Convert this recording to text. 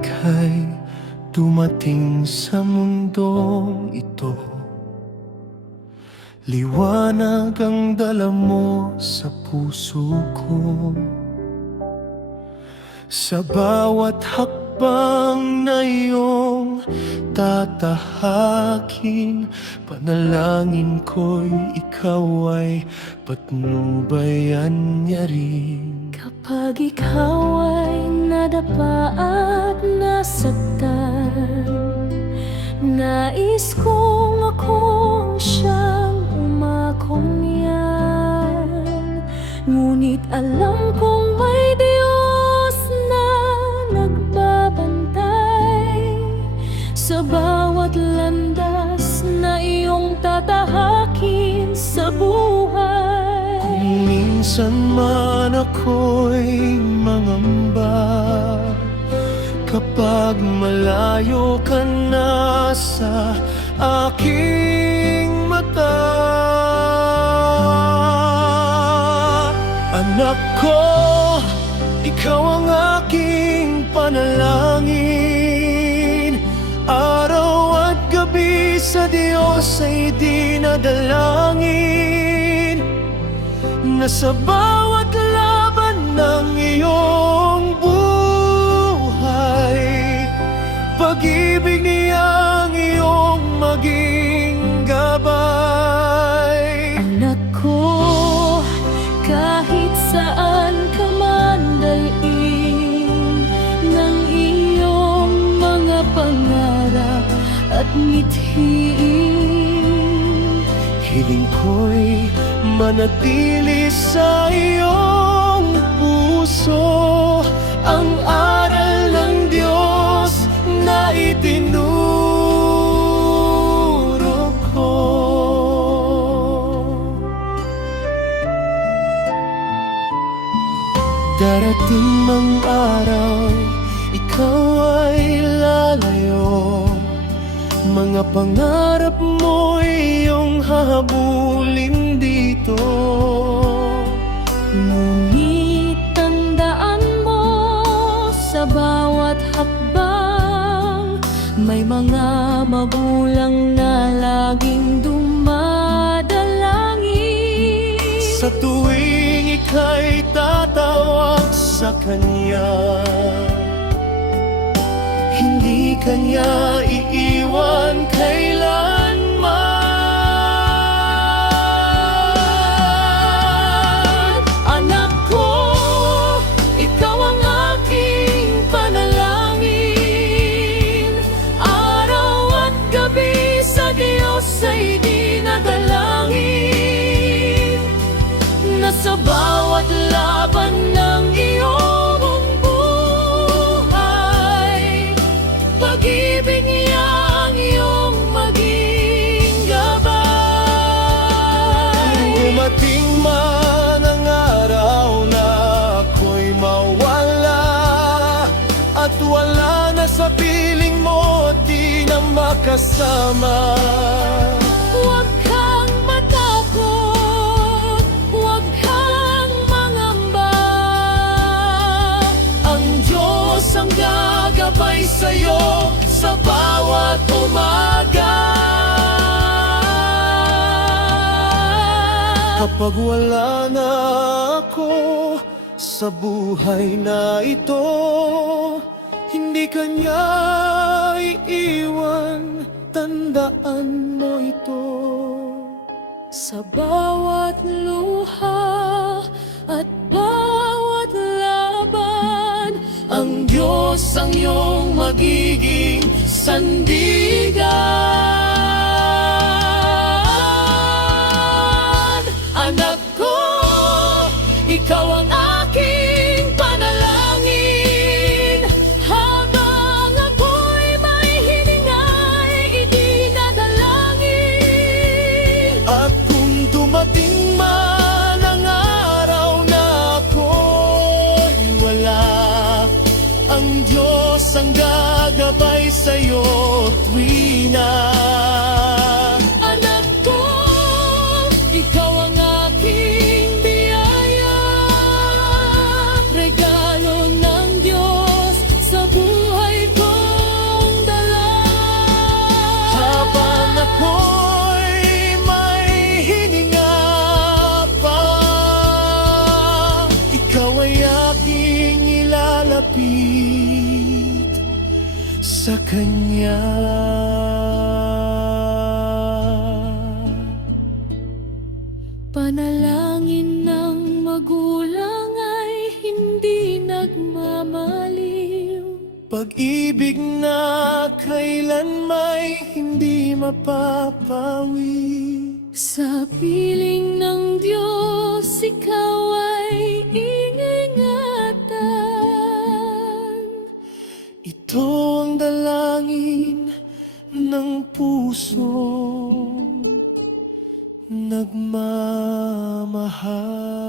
ika'y dumating sa mundong ito, liwanag ang dala mo sa puso ko. Sa bawat hakbang na iyong tatahakin, panalangin ko'y ikaw ay patnubayan niya rin. Kapag ikaw ay nadapa at nasaktan, nais kong akong siyang umakunyan. Ngunit alam kong may Diyos na nagbabantay sa bawat landas na iyong tatahakin sa buhay. Kung minsan man ako'y mangamba, kapag malayo ka na sa aking mata, anak ko, ikaw ang aking panalangin. Araw at gabi sa Diyos ay dinadalangin, na sa bawat laban ng iyong buhay, pag-ibig niya ang iyong maging gabay. Anak ko, kahit saan ka man dalhin ng iyong mga pangarap at mithiin, Hiling ko'y manatili sa iyong puso ang aral ng Diyos na itinuro ko. Darating mang araw, ikaw ay lalayo, mga pangarap mo iyong hahabulin dito. ngunit tandaan mo, sa bawat hakbang may mga magulang na laging dumadalangin. Sa tuwing ika'y tatawag sa Kanya, hindi Kanya iiwan kailanman. Anak ko, ikaw ang aking panalangin. Araw at gabi sa Diyos ay dinadalangin, na sa bawat laban ng iyong buhay, pag-ibig niya ang iyong maging gabay. Dumating man ang araw na ako'y mawala, at wala na sa piling mo, di na makasama. Huwag kang matakot, huwag kang mangamba. Ang Diyos ang gagabay sa'yo sa bawat umaga. Kapag wala na ako sa buhay na ito, hindi Kanya iiwan, tandaan mo ito. Sa bawat luha at bawat laban, Ang Diyos ang iyong magiging sandigan. Anak ko, ikaw ang aking panalangin. habang ako'y may hininga'y idinadalangin. At kung dumating man ang araw na ako'y wala, ang Diyos ang gagabay sa'yo tuwi na. Anak ko, ikaw ang aking biyaya, regalo ng Diyos sa buhay ko. sa Kanya. Panalangin ng magulang ay hindi nagmamaliw. Pag-ibig na kailan may hindi mapapawi. Sa piling ng Diyos, ikaw ay ingingatan. Ito ang dalangin ng puso nagmamahal.